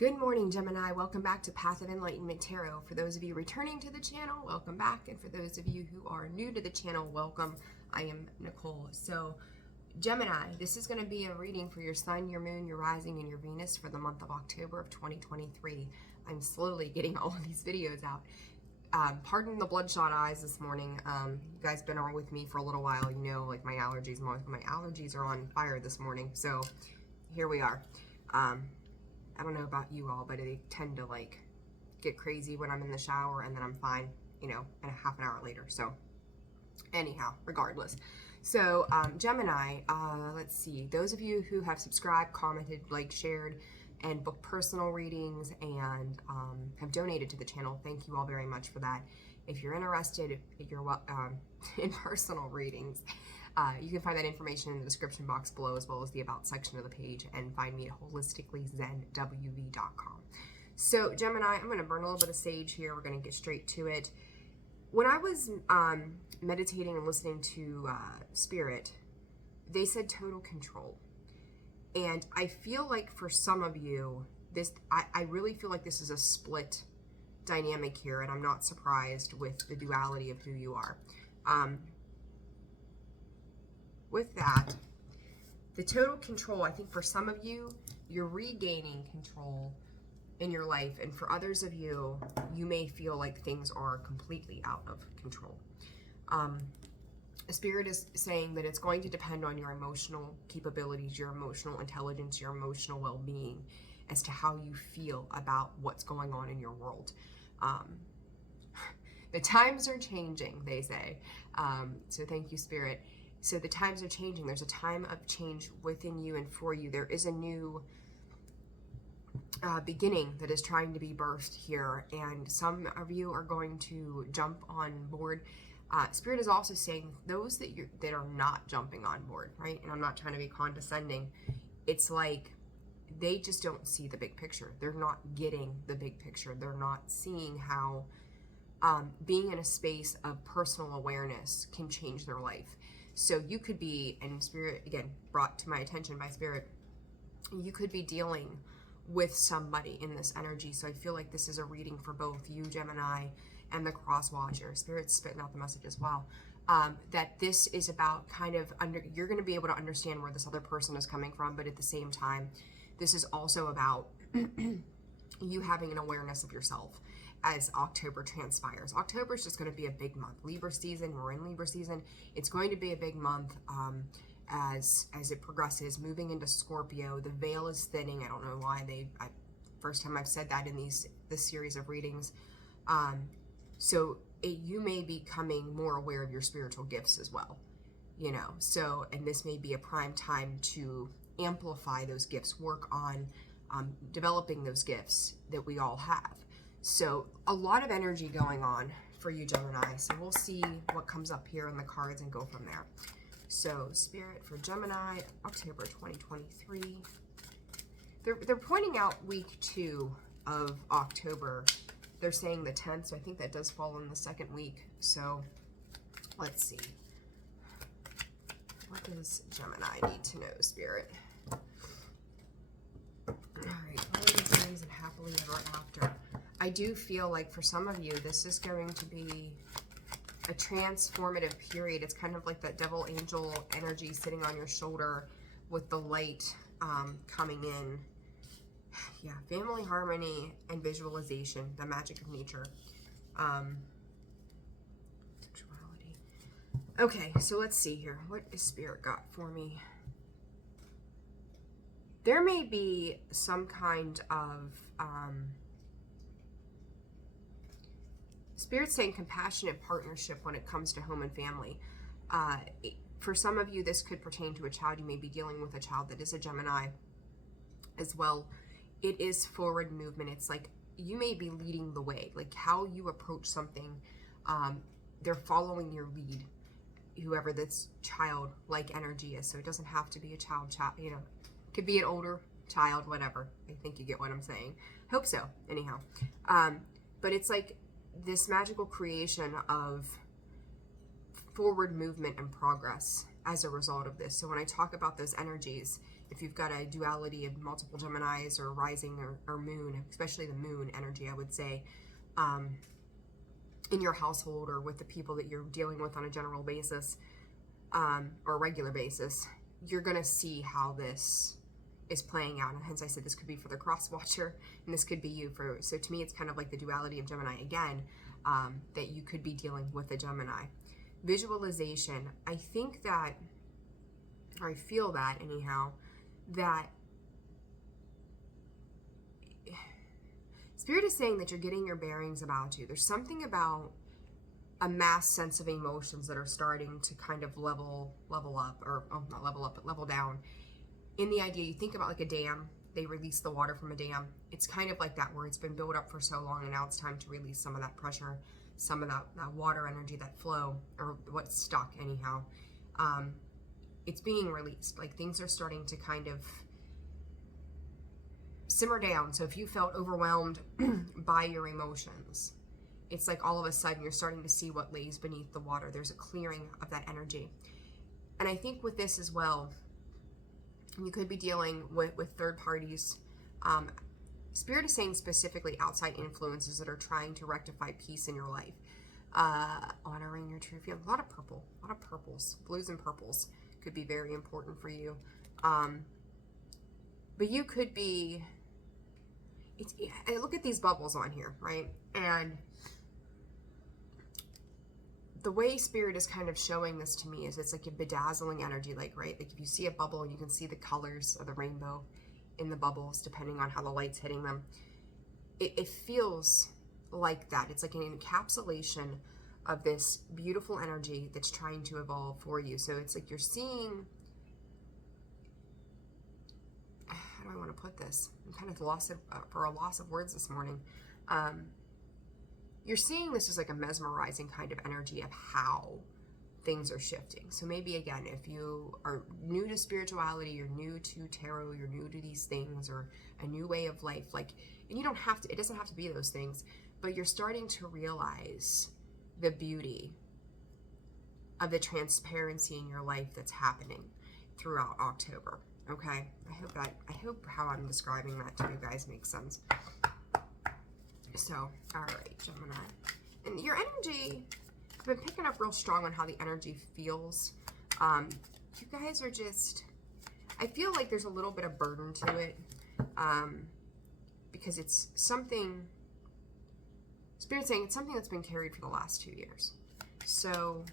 Good morning, Gemini. Welcome back to Path of Enlightenment Tarot. For those of you returning to the channel, welcome back. And for those of you who are new to the channel, welcome. I am Nicole. So, Gemini, this is going to be a reading for your sun, your moon, your rising, and your Venus for the month of October of 2023. I'm slowly getting all of these videos out. Pardon the bloodshot eyes this morning. You guys been on with me for a little while. You know, like my allergies are on fire this morning. So, here we are. I don't know about you all, but they tend to like get crazy when I'm in the shower and then I'm fine, you know, and a half an hour later. So anyhow, regardless. So Gemini, let's see, those of you who have subscribed, commented, liked, shared, and booked personal readings and have donated to the channel, thank you all very much for that. If you're interested, if you're in personal readings, you can find that information in the description box below, as well as the about section of the page, and find me at holisticallyzenwv.com. So Gemini, I'm going to burn a little bit of sage here. We're going to get straight to it. When I was meditating and listening to Spirit, they said total control. And I feel like for some of you, I really feel like this is a split dynamic here, and I'm not surprised with the duality of who you are. With that, the total control, I think for some of you, you're regaining control in your life. And for others of you, you may feel like things are completely out of control. Spirit is saying that it's going to depend on your emotional capabilities, your emotional intelligence, your emotional well-being as to how you feel about what's going on in your world. The times are changing, they say. So thank you, Spirit. So the times are changing. There's a time of change within you and for you. There is a new beginning that is trying to be birthed here. And some of you are going to jump on board. Spirit is also saying those that are not jumping on board, right? And I'm not trying to be condescending. It's like they just don't see the big picture. They're not getting the big picture. They're not seeing how being in a space of personal awareness can change their life. So you could be, and Spirit, again, brought to my attention by Spirit, you could be dealing with somebody in this energy. So I feel like this is a reading for both you, Gemini, and the cross watcher. Spirit's spitting out the message as well. That this is about kind of you're going to be able to understand where this other person is coming from, but at the same time, this is also about you having an awareness of yourself as October transpires. October is just going to be a big month. Libra season, we're in Libra season. It's going to be a big month as it progresses, moving into Scorpio. The veil is thinning. I don't know why first time I've said that in this series of readings. So you may be becoming more aware of your spiritual gifts as well, you know. So, and this may be a prime time to amplify those gifts, work on developing those gifts that we all have. So a lot of energy going on for you, Gemini. So we'll see what comes up here in the cards and go from there. So Spirit for Gemini, October 2023. They're pointing out week 2 of October. They're saying the 10th, so I think that does fall in the second week. So let's see. What does Gemini need to know, Spirit? All right, holiday dreams and happily ever after. I do feel like for some of you, this is going to be a transformative period. It's kind of like that devil angel energy sitting on your shoulder with the light coming in. Yeah, family harmony and visualization, the magic of nature. Sexuality. Okay, so let's see here. What is Spirit got for me? There may be some kind of Spirit's saying compassionate partnership when it comes to home and family. For some of you, this could pertain to a child. You may be dealing with a child that is a Gemini as well. It is forward movement. It's like you may be leading the way, like how you approach something. They're following your lead, whoever this child-like energy is. So it doesn't have to be a child, you know, it could be an older child, whatever. I think you get what I'm saying. Hope so, anyhow. But it's like this magical creation of forward movement and progress as a result of this. So when I talk about those energies, if you've got a duality of multiple Geminis or rising or moon, especially the moon energy, I would say, in your household or with the people that you're dealing with on a general basis, or regular basis, you're going to see how this is playing out. And hence I said this could be for the cross watcher, and this could be you. So to me, it's kind of like the duality of Gemini again, that you could be dealing with a Gemini. Visualization, I think that, or I feel that anyhow, that Spirit is saying that you're getting your bearings about you. There's something about a mass sense of emotions that are starting to kind of level up, or not level up, but level down. In the idea, you think about like a dam, they release the water from a dam. It's kind of like that, where it's been built up for so long and now it's time to release some of that pressure, some of that water energy, that flow, or what's stuck anyhow. It's being released. Like things are starting to kind of simmer down. So if you felt overwhelmed by your emotions, it's like all of a sudden you're starting to see what lays beneath the water. There's a clearing of that energy. And I think with this as well, you could be dealing with third parties. Spirit is saying specifically outside influences that are trying to rectify peace in your life. Honoring your true feelings. A lot of purple, a lot of purples, blues and purples could be very important for you. But you could be, I look at these bubbles on here, right? And the way Spirit is kind of showing this to me is it's like a bedazzling energy, like, right? Like if you see a bubble and you can see the colors of the rainbow in the bubbles, depending on how the light's hitting them, it feels like that. It's like an encapsulation of this beautiful energy that's trying to evolve for you. So it's like you're seeing, how do I want to put this? I'm kind of lost for a loss of words this morning. You're seeing this as like a mesmerizing kind of energy of how things are shifting. So maybe again, if you are new to spirituality, you're new to tarot, you're new to these things, or a new way of life, like, and you don't have to, it doesn't have to be those things, but you're starting to realize the beauty of the transparency in your life that's happening throughout October. Okay, I hope how I'm describing that to you guys makes sense. So, all right, Gemini, and your energy, I've been picking up real strong on how the energy feels. You guys are just, I feel like there's a little bit of burden to it, because it's something, Spirit's saying it's something that's been carried for the last 2 years. So,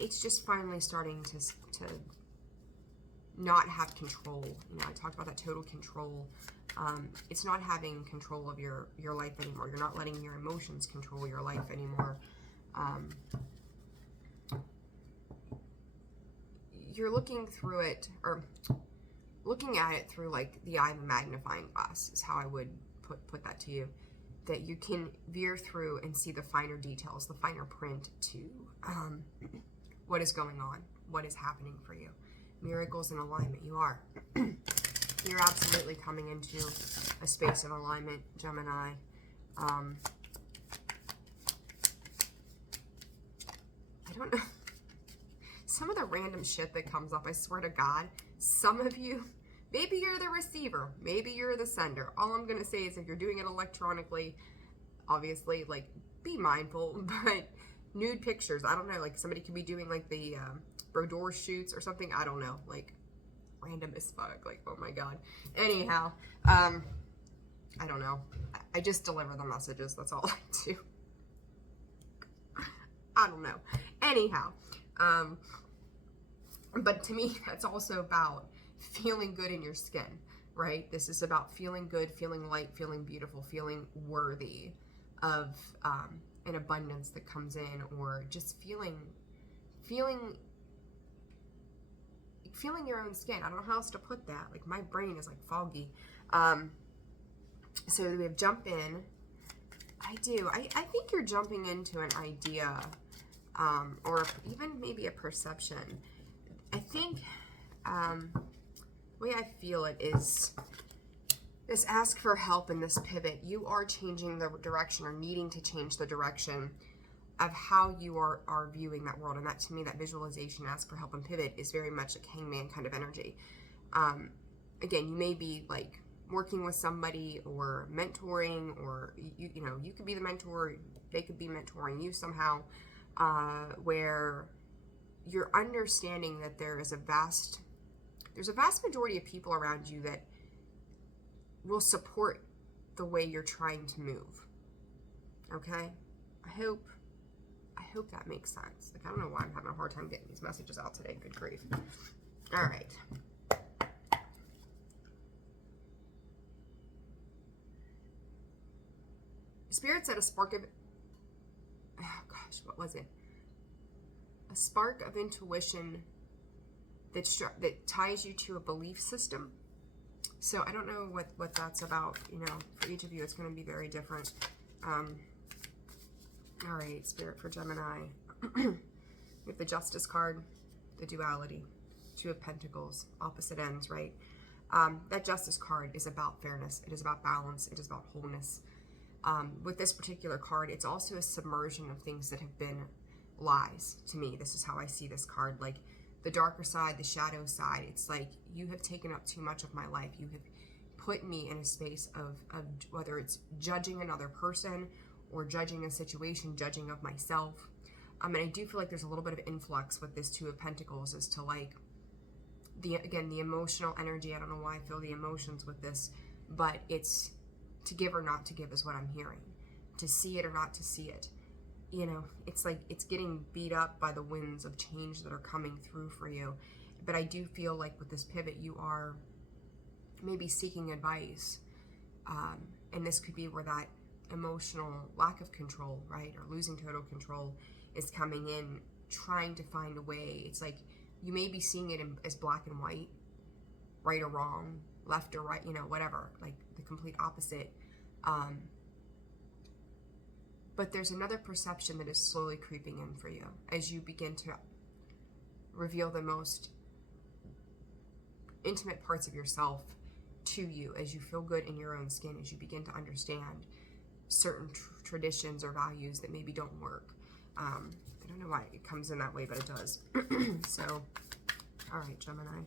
it's just finally starting to not have control. You know, I talked about that total control. It's not having control of your life anymore. You're not letting your emotions control your life anymore. You're looking through it, or looking at it through like the eye of a magnifying glass is how I would put that to you. That you can veer through and see the finer details, the finer print to what is going on, what is happening for you. Miracles in alignment, you are. You're absolutely coming into a space of alignment, Gemini. I don't know. Some of the random shit that comes up, I swear to God, some of you, maybe you're the receiver, maybe you're the sender. All I'm going to say is if you're doing it electronically, obviously, like, be mindful, but nude pictures, I don't know, like somebody could be doing like the boudoir shoots or something, I don't know, like random as fuck, like, oh my God. Anyhow, I don't know. I just deliver the messages, that's all I do. I don't know. Anyhow, but to me, that's also about feeling good in your skin, right? This is about feeling good, feeling light, feeling beautiful, feeling worthy of an abundance that comes in, or just feeling your own skin. I don't know how else to put that. Like, my brain is like foggy. So we have jump in. I think you're jumping into an idea, or even maybe a perception. I think the way I feel it is this ask for help and this pivot. You are changing the direction, or needing to change the direction of how you are viewing that world. And that, to me, that visualization, ask for help and pivot, is very much a hangman kind of energy. Again, you may be like working with somebody or mentoring, or you know, you could be the mentor, they could be mentoring you somehow, where you're understanding that there's a vast majority of people around you that will support the way you're trying to move. Okay? I hope that makes sense. Like, I don't know why I'm having a hard time getting these messages out today. Good grief. All right. Spirit said a spark of, oh gosh, what was it? A spark of intuition that ties you to a belief system. So I don't know what that's about. You know, for each of you, it's going to be very different. All right, Spirit for Gemini. With the Justice card, the duality, Two of Pentacles, opposite ends, right? That Justice card is about fairness. It is about balance. It is about wholeness. With this particular card, it's also a submersion of things that have been lies to me. This is how I see this card. Like the darker side, the shadow side. It's like you have taken up too much of my life. You have put me in a space of whether it's judging another person or judging a situation, judging of myself. And I do feel like there's a little bit of influx with this Two of Pentacles as to like, the emotional energy. I don't know why I feel the emotions with this, but it's to give or not to give is what I'm hearing. To see it or not to see it. You know, it's like it's getting beat up by the winds of change that are coming through for you. But I do feel like with this pivot, you are maybe seeking advice. And this could be where that emotional lack of control, right, or losing total control is coming in, trying to find a way. It's like you may be seeing it as black and white, right or wrong, left or right, you know, whatever, like the complete opposite. But there's another perception that is slowly creeping in for you as you begin to reveal the most intimate parts of yourself to you, as you feel good in your own skin, as you begin to understand certain traditions or values that maybe don't work. I don't know why it comes in that way, but it does. So, all right, Gemini.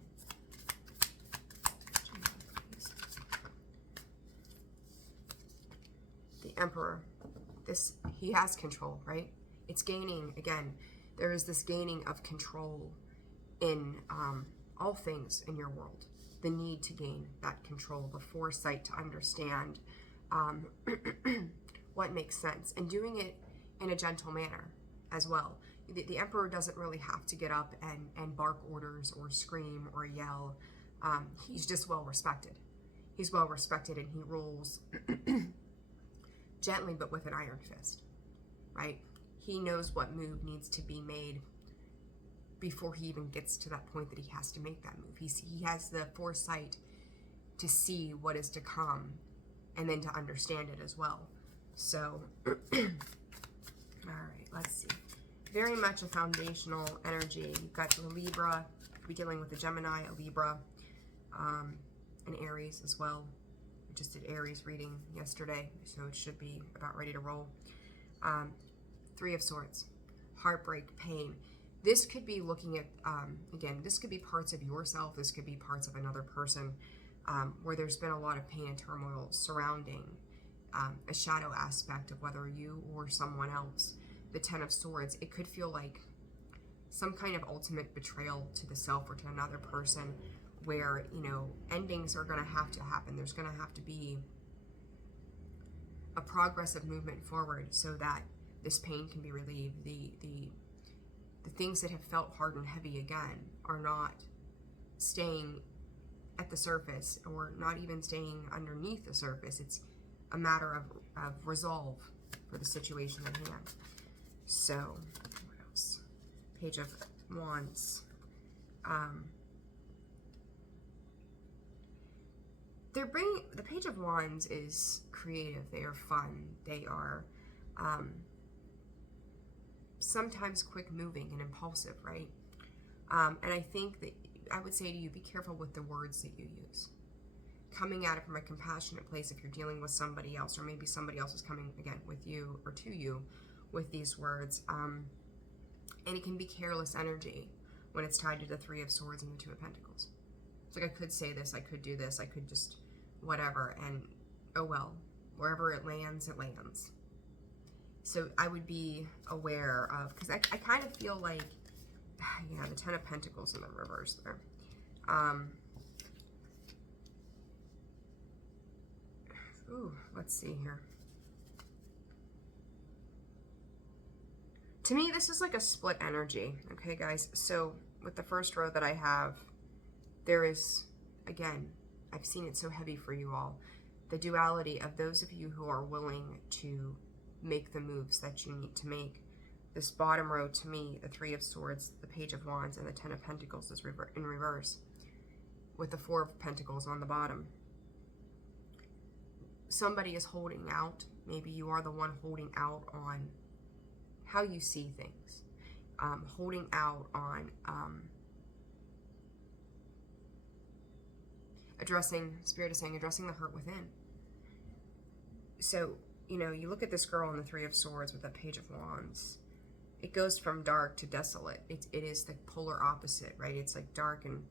Please. The Emperor. He has control, right? It's gaining, again, there is this gaining of control in all things in your world. The need to gain that control, the foresight to understand what makes sense, and doing it in a gentle manner as well. The Emperor doesn't really have to get up and bark orders or scream or yell. He's just well respected. He's well respected, and he rules gently but with an iron fist, right? He knows what move needs to be made before he even gets to that point that he has to make that move. He has the foresight to see what is to come and then to understand it as well. So, all right, let's see. Very much a foundational energy. You've got the Libra, you could be dealing with a Gemini, a Libra, an Aries as well. We just did Aries reading yesterday, so it should be about ready to roll. Three of Swords, heartbreak, pain. This could be looking at, again, this could be parts of yourself, this could be parts of another person, where there's been a lot of pain and turmoil surrounding a shadow aspect of whether you or someone else. The Ten of Swords, it could feel like some kind of ultimate betrayal to the self or to another person, where, you know, endings are going to have to happen. There's going to have to be a progressive movement forward so that this pain can be relieved. The things that have felt hard and heavy again are not staying at the surface, or not even staying underneath the surface. It's a matter of resolve for the situation at hand. So, what else? Page of Wands. The Page of Wands is creative. They are fun. They are sometimes quick moving and impulsive, right? And I think that I would say to you, be careful with the words that you use. Coming at it from a compassionate place if you're dealing with somebody else, or maybe somebody else is coming, again, with you or to you with these words. And it can be careless energy when it's tied to the Three of Swords and the Two of Pentacles. It's like, I could say this, I could do this, I could just whatever, and oh well, wherever it lands, it lands. So I would be aware of, because I kind of feel like, yeah, the Ten of Pentacles in the reverse there. Ooh, let's see here. To me, this is like a split energy, okay, guys? So with the first row that I have, there is, again, I've seen it so heavy for you all, the duality of those of you who are willing to make the moves that you need to make. This bottom row, to me, the Three of Swords, the Page of Wands, and the Ten of Pentacles is in reverse, with the Four of Pentacles on the bottom. Somebody is holding out. Maybe you are the one holding out on how you see things. Holding out on addressing, Spirit is saying, addressing the hurt within. So, you know, you look at this girl in the Three of Swords with that Page of Wands. It goes from dark to desolate. It is the polar opposite, right? It's like dark and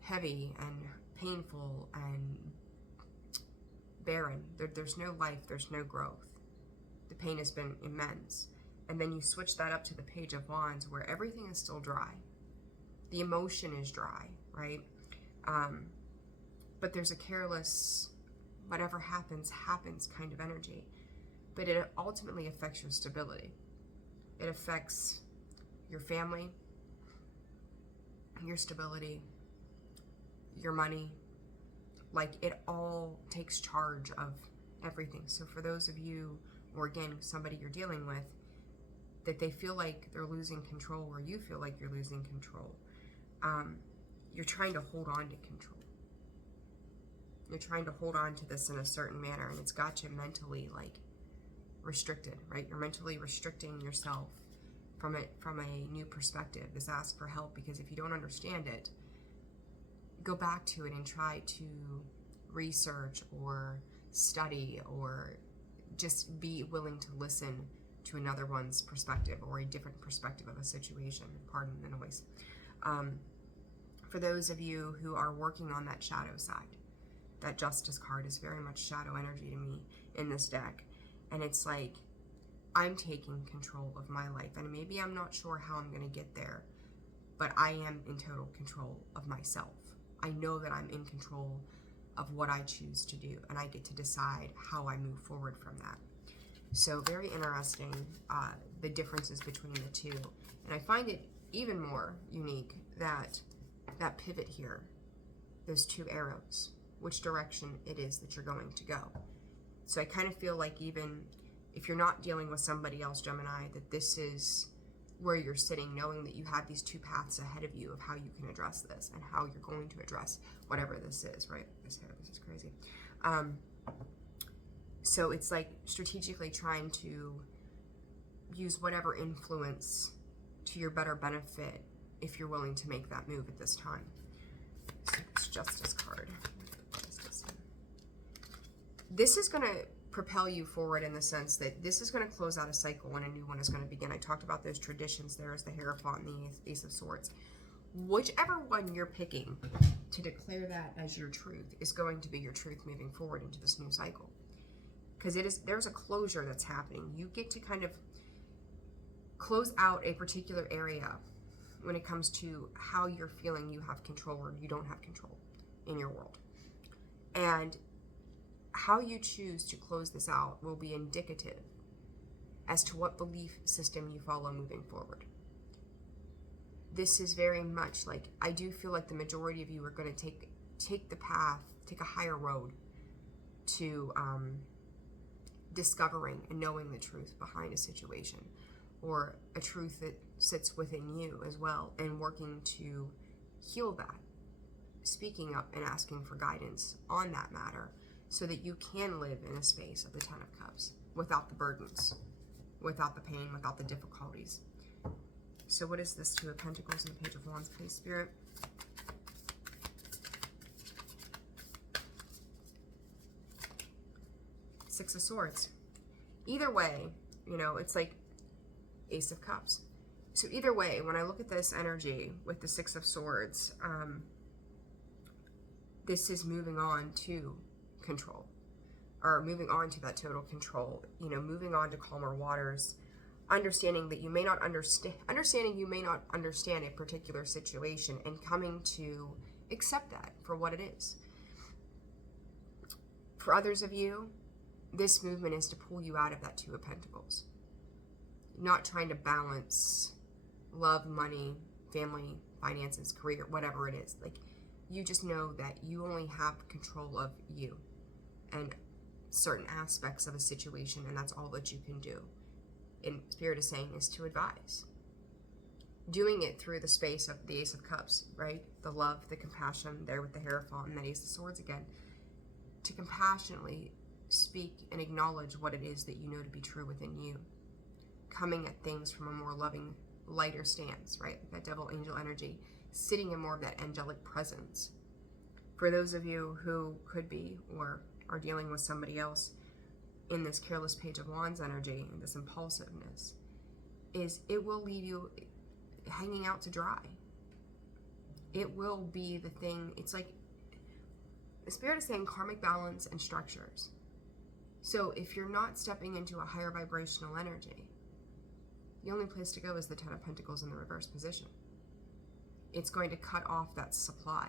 heavy and painful and barren. There's no life, there's no growth. The pain has been immense. And then you switch that up to the Page of Wands, where everything is still dry. The emotion is dry, right? But there's a careless, whatever happens, happens kind of energy. But it ultimately affects your stability. It affects your family, your stability, your money. Like, it all takes charge of everything. So for those of you, or again, somebody you're dealing with, that they feel like they're losing control, or you feel like you're losing control, you're trying to hold on to control. You're trying to hold on to this in a certain manner, and it's got you mentally, like, restricted, right? You're mentally restricting yourself from a new perspective. This ask for help, because if you don't understand it, go back to it and try to research or study, or just be willing to listen to another one's perspective, or a different perspective of a situation. Pardon the noise. For those of you who are working on that shadow side, that Justice card is very much shadow energy to me in this deck. And it's like, I'm taking control of my life. And maybe I'm not sure how I'm going to get there, but I am in total control of myself. I know that I'm in control of what I choose to do, and I get to decide how I move forward from that. So very interesting, the differences between the two. And I find it even more unique that that pivot here, those two arrows, which direction it is that you're going to go. So I kind of feel like, even if you're not dealing with somebody else, Gemini, that this is where you're sitting, knowing that you have these two paths ahead of you of how you can address this and how you're going to address whatever this is, right? This is crazy. So it's like strategically trying to use whatever influence to your better benefit if you're willing to make that move at this time. So it's Justice card. This is going to propel you forward in the sense that this is going to close out a cycle when a new one is going to begin. I talked about those traditions there as the Hierophant and the Ace of Swords. Whichever one you're picking to declare that as your truth is going to be your truth moving forward into this new cycle. Because there's a closure that's happening. You get to kind of close out a particular area when it comes to how you're feeling you have control or you don't have control in your world. And how you choose to close this out will be indicative as to what belief system you follow moving forward. This is very much like, I do feel like the majority of you are going to take the path, take a higher road to discovering and knowing the truth behind a situation, or a truth that sits within you as well, and working to heal that, speaking up and asking for guidance on that matter, so that you can live in a space of the Ten of Cups without the burdens, without the pain, without the difficulties. So what is this Two of Pentacles and the Page of Wands, please, Spirit? Six of Swords. either way, you know, it's like Ace of Cups. So either way, when I look at this energy with the Six of Swords, this is moving on to control, or moving on to that total control, you know, moving on to calmer waters, understanding that you may not understand a particular situation, and coming to accept that for what it is. For others of you, this movement is to pull you out of that Two of Pentacles. Not trying to balance love, money, family, finances, career, whatever it is. Like, you just know that you only have control of you and certain aspects of a situation, and that's all that you can do. And Spirit is saying is to advise. Doing it through the space of the Ace of Cups, right? The love, the compassion, there with the Hierophant and that Ace of Swords again. To compassionately speak and acknowledge what it is that you know to be true within you. Coming at things from a more loving, lighter stance, right? Like that devil angel energy. Sitting in more of that angelic presence. For those of you who could be or are dealing with somebody else in this careless Page of Wands energy and this impulsiveness, is it will leave you hanging out to dry. It will be the thing. It's like the Spirit is saying karmic balance and structures. So if you're not stepping into a higher vibrational energy, the only place to go is the Ten of Pentacles in the reverse position. It's going to cut off that supply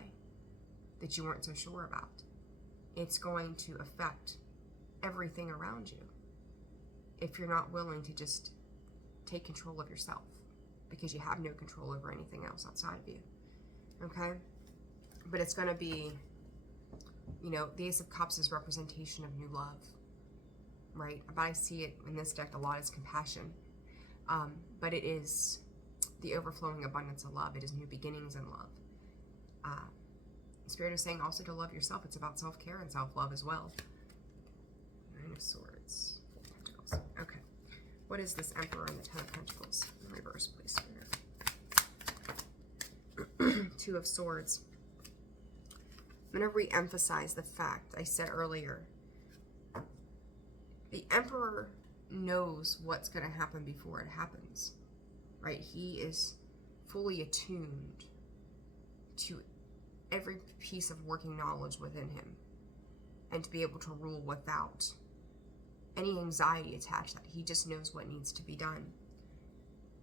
that you weren't so sure about. It's going to affect everything around you if you're not willing to just take control of yourself, because you have no control over anything else outside of you. Okay? But it's going to be, you know, the Ace of Cups is representation of new love, right? But I see it in this deck a lot as compassion. But it is the overflowing abundance of love. It is new beginnings in love. Spirit is saying also to love yourself. It's about self-care and self-love as well. Nine of Swords. Pentacles. Okay. What is this Emperor and the Ten of Pentacles? In reverse, please, Spirit. Two of Swords. I'm going to re-emphasize the fact I said earlier. The Emperor knows what's going to happen before it happens, right? He is fully attuned to every piece of working knowledge within him, and to be able to rule without any anxiety attached to that. He just knows what needs to be done.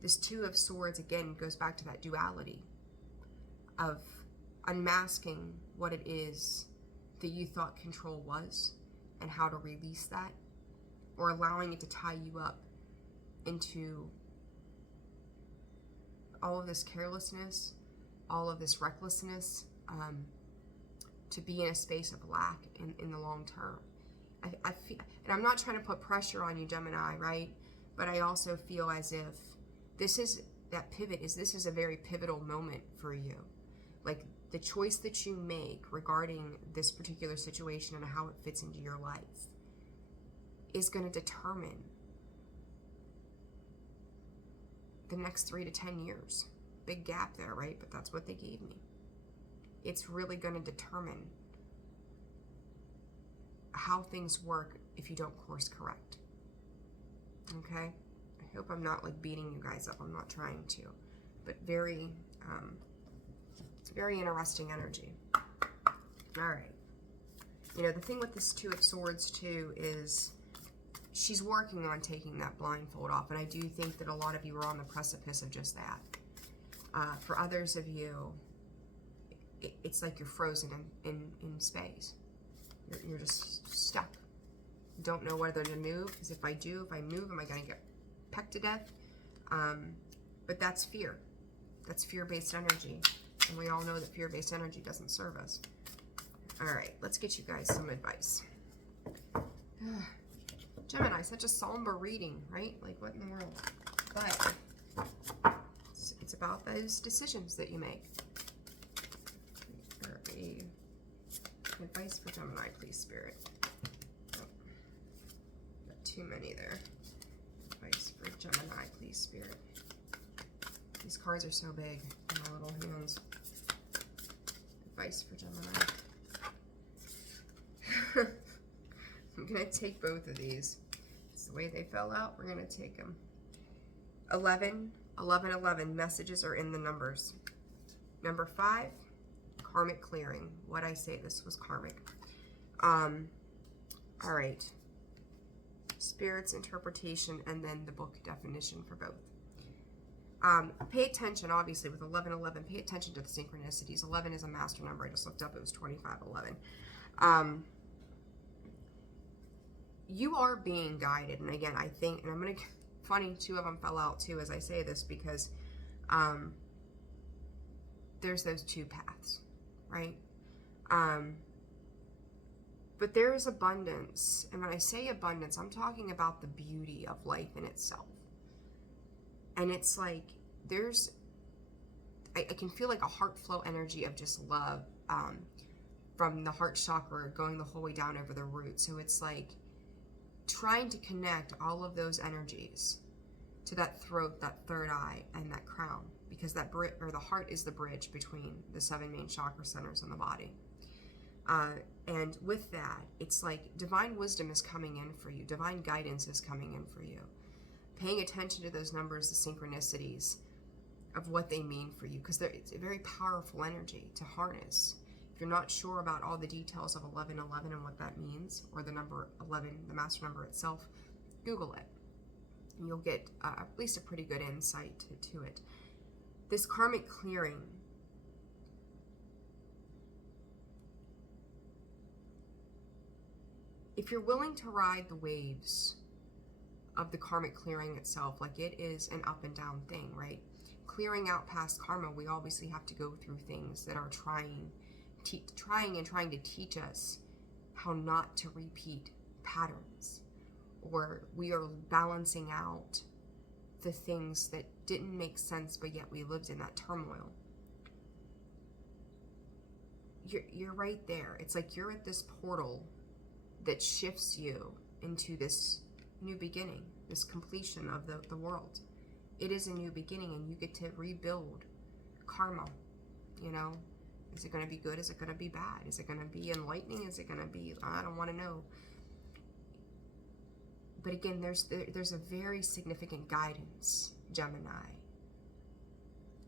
This Two of Swords again goes back to that duality of unmasking what it is that you thought control was and how to release that, or allowing it to tie you up into all of this carelessness, all of this recklessness, to be in a space of lack in the long term. I feel, and I'm not trying to put pressure on you, Gemini, right? But I also feel as if this is that pivot, this is a very pivotal moment for you. Like the choice that you make regarding this particular situation and how it fits into your life is going to determine the next 3 to 10 years. Big gap there, right? But that's what they gave me. It's really going to determine how things work if you don't course correct. Okay? I hope I'm not like beating you guys up. I'm not trying to. But very, it's a very interesting energy. All right. You know, the thing with this Two of Swords too is she's working on taking that blindfold off. And I do think that a lot of you are on the precipice of just that. For others of you, it's like you're frozen in space. You're just stuck. Don't know whether to move, because if I move, am I going to get pecked to death? But that's fear. That's fear-based energy. And we all know that fear-based energy doesn't serve us. All right, let's get you guys some advice. Gemini, such a somber reading, right? Like, what in the world? But it's about those decisions that you make. Advice for Gemini, please, Spirit. Oh, got too many there. Advice for Gemini, please, Spirit. These cards are so big in my little hands. Advice for Gemini. I'm going to take both of these. It's the way they fell out. We're going to take them. 11, 11, 11. Messages are in the numbers. Number 5, karmic clearing. What I say, this was karmic. All right. Spirit's interpretation and then the book definition for both. Pay attention, obviously, with 11, 11. Pay attention to the synchronicities. 11 is a master number. I just looked up. It was 2511. You are being guided. And again, I think, and I'm going to, funny, 2 of them fell out too as I say this because there's those 2 paths, right? But there is abundance. And when I say abundance, I'm talking about the beauty of life in itself. And it's like, I can feel like a heart flow energy of just love from the heart chakra going the whole way down over the root. So it's like trying to connect all of those energies to that throat, that third eye, and that crown. Because the heart is the bridge between the 7 main chakra centers in the body. And with that, it's like divine wisdom is coming in for you. Divine guidance is coming in for you. Paying attention to those numbers, the synchronicities of what they mean for you. Because it's a very powerful energy to harness. If you're not sure about all the details of 1111 and what that means, or the number 11, the master number itself, Google it. And you'll get at least a pretty good insight to it. This karmic clearing, if you're willing to ride the waves of the karmic clearing itself, like it is an up and down thing, right? Clearing out past karma, we obviously have to go through things that are trying to teach us how not to repeat patterns, or we are balancing out the things that didn't make sense, but yet we lived in that turmoil. You're right there. It's like you're at this portal that shifts you into this new beginning, this completion of the world. It is a new beginning, and you get to rebuild karma. You know, is it going to be good? Is it going to be bad? Is it going to be enlightening? Is it going to be, I don't want to know. But again, there's a very significant guidance, Gemini,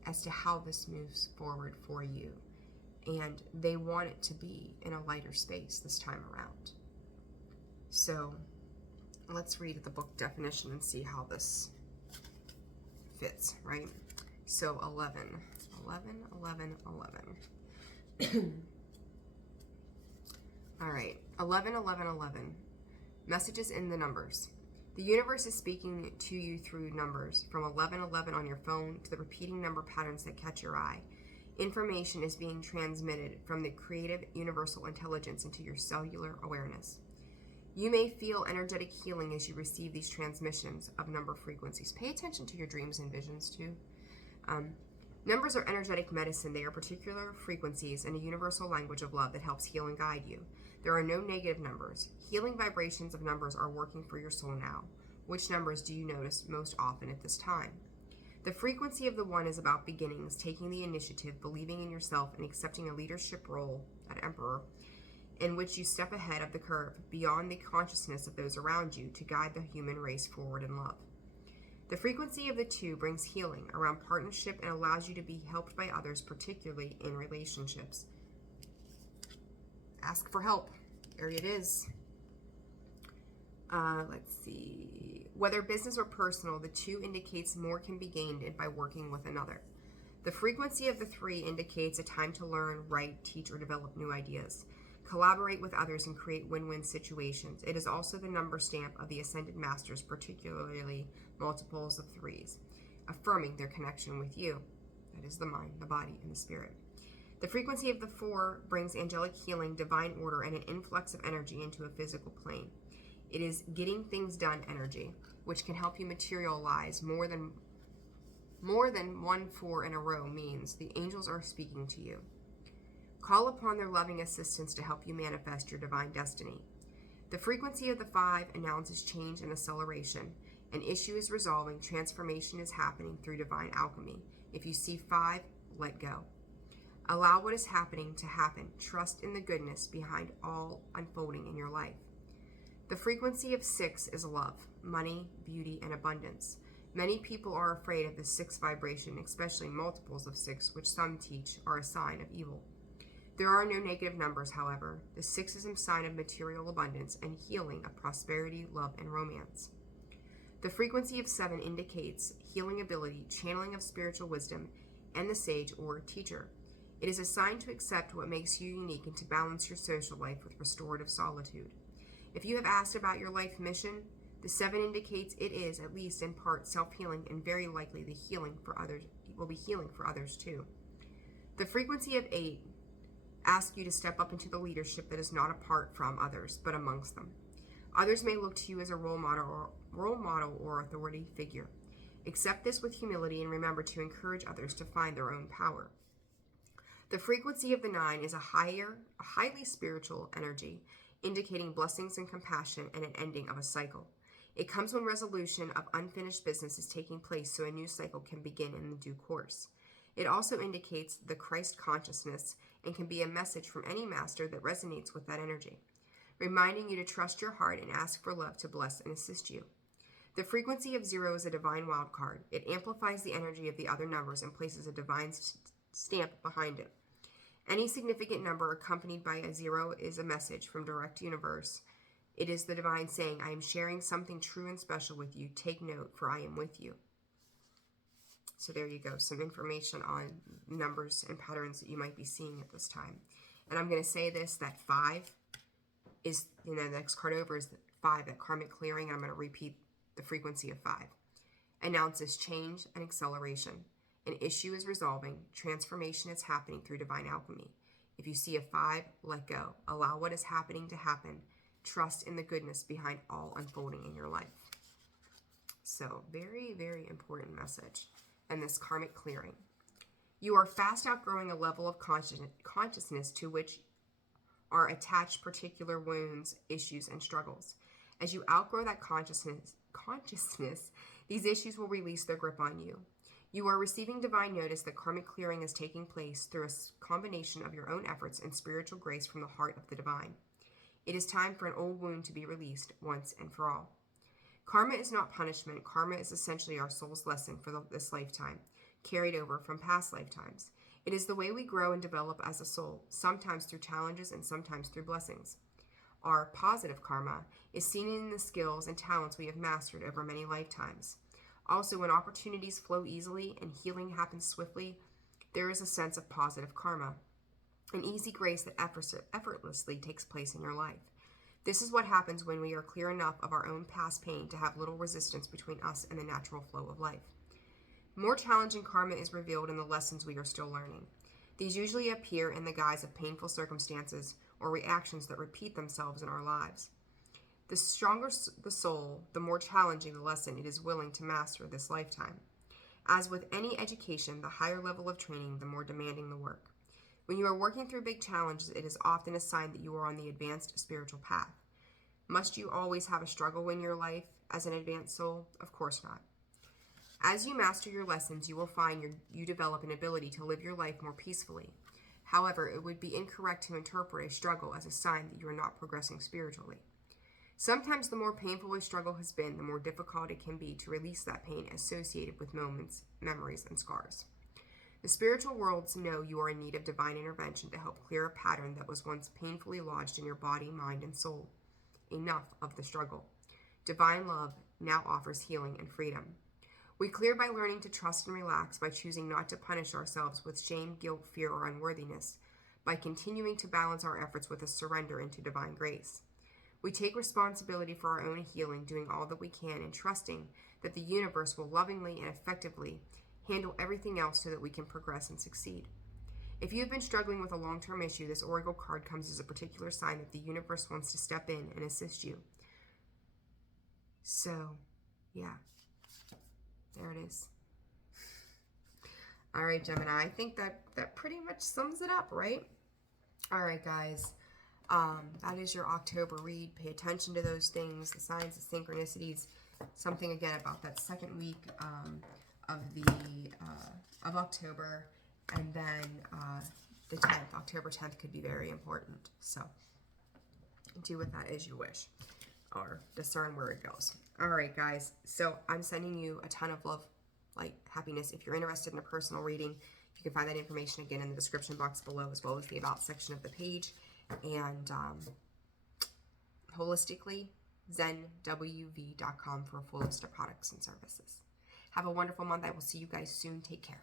as to how this moves forward for you. And they want it to be in a lighter space this time around. So let's read the book definition and see how this fits, right? So 11, 11, 11, 11. All right, 11, 11, 11. Messages in the numbers. The universe is speaking to you through numbers, from 1111 on your phone to the repeating number patterns that catch your eye. Information is being transmitted from the creative universal intelligence into your cellular awareness. You may feel energetic healing as you receive these transmissions of number frequencies. Pay attention to your dreams and visions too. Numbers are energetic medicine. They are particular frequencies and a universal language of love that helps heal and guide you. There are no negative numbers. Healing vibrations of numbers are working for your soul now. Which numbers do you notice most often at this time? The frequency of the 1 is about beginnings, taking the initiative, believing in yourself, and accepting a leadership role at Emperor, in which you step ahead of the curve, beyond the consciousness of those around you, to guide the human race forward in love. The frequency of the 2 brings healing around partnership and allows you to be helped by others, particularly in relationships. Ask for help. There it is. Let's see. Whether business or personal, the 2 indicates more can be gained by working with another. The frequency of the 3 indicates a time to learn, write, teach, or develop new ideas. Collaborate with others and create win-win situations. It is also the number stamp of the Ascended Masters, particularly multiples of 3s, affirming their connection with you. That is the mind, the body, and the spirit. The frequency of the 4 brings angelic healing, divine order, and an influx of energy into a physical plane. It is getting things done energy, which can help you materialize more than 1 4 in a row means the angels are speaking to you. Call upon their loving assistance to help you manifest your divine destiny. The frequency of the 5 announces change and acceleration. An issue is resolving, transformation is happening through divine alchemy. If you see 5, let go. Allow what is happening to happen. Trust in the goodness behind all unfolding in your life. The frequency of 6 is love, money, beauty, and abundance. Many people are afraid of the 6 vibration, especially multiples of 6, which some teach are a sign of evil. There are no negative numbers, however. The 6 is a sign of material abundance and healing of prosperity, love, and romance. The frequency of 7 indicates healing ability, channeling of spiritual wisdom, and the sage or teacher. It is a sign to accept what makes you unique and to balance your social life with restorative solitude. If you have asked about your life mission, the 7 indicates it is, at least in part, self-healing, and very likely the healing for others will be healing for others too. The frequency of 8 asks you to step up into the leadership that is not apart from others, but amongst them. Others may look to you as a role model or authority figure. Accept this with humility and remember to encourage others to find their own power. The frequency of the 9 is a highly spiritual energy, indicating blessings and compassion and an ending of a cycle. It comes when resolution of unfinished business is taking place so a new cycle can begin in the due course. It also indicates the Christ consciousness and can be a message from any master that resonates with that energy, reminding you to trust your heart and ask for love to bless and assist you. The frequency of 0 is a divine wild card. It amplifies the energy of the other numbers and places a divine stamp behind it. Any significant number accompanied by a 0 is a message from direct universe. It is the divine saying, I am sharing something true and special with you. Take note, for I am with you. So there you go, some information on numbers and patterns that you might be seeing at this time. And I'm going to say this, that 5 is, the next card over is 5, that karmic clearing. I'm going to repeat the frequency of 5. Announces change and acceleration. An issue is resolving. Transformation is happening through divine alchemy. If you see a 5, let go. Allow what is happening to happen. Trust in the goodness behind all unfolding in your life. So, very, very important message. And this karmic clearing. You are fast outgrowing a level of consciousness to which are attached particular wounds, issues, and struggles. As you outgrow that consciousness, these issues will release their grip on you. You are receiving divine notice that karmic clearing is taking place through a combination of your own efforts and spiritual grace from the heart of the divine. It is time for an old wound to be released once and for all. Karma is not punishment. Karma is essentially our soul's lesson for this lifetime, carried over from past lifetimes. It is the way we grow and develop as a soul, sometimes through challenges and sometimes through blessings. Our positive karma is seen in the skills and talents we have mastered over many lifetimes. Also, when opportunities flow easily and healing happens swiftly, there is a sense of positive karma, an easy grace that effortlessly takes place in your life. This is what happens when we are clear enough of our own past pain to have little resistance between us and the natural flow of life. More challenging karma is revealed in the lessons we are still learning. These usually appear in the guise of painful circumstances or reactions that repeat themselves in our lives. The stronger the soul, the more challenging the lesson it is willing to master this lifetime. As with any education, the higher level of training, the more demanding the work. When you are working through big challenges, it is often a sign that you are on the advanced spiritual path. Must you always have a struggle in your life as an advanced soul? Of course not. As you master your lessons, you will find you develop an ability to live your life more peacefully. However, it would be incorrect to interpret a struggle as a sign that you are not progressing spiritually. Sometimes the more painful a struggle has been, the more difficult it can be to release that pain associated with moments, memories, and scars. The spiritual worlds know you are in need of divine intervention to help clear a pattern that was once painfully lodged in your body, mind, and soul. Enough of the struggle. Divine love now offers healing and freedom. We clear by learning to trust and relax, by choosing not to punish ourselves with shame, guilt, fear, or unworthiness, by continuing to balance our efforts with a surrender into divine grace. We take responsibility for our own healing, doing all that we can and trusting that the universe will lovingly and effectively handle everything else so that we can progress and succeed. If you have been struggling with a long-term issue, this oracle card comes as a particular sign that the universe wants to step in and assist you. So, yeah, there it is. All right, Gemini, I think that pretty much sums it up, right? All right, guys, that is your October read. Pay attention to those things, the signs, the synchronicities, something again about that second week of October, and then the 10th, October 10th could be very important. So do with that as you wish. are. Discern where it goes. All right, guys. So I'm sending you a ton of love, light, happiness. If you're interested in a personal reading, you can find that information again in the description box below, as well as the About section of the page. And holistically, zenwv.com for a full list of products and services. Have a wonderful month. I will see you guys soon. Take care.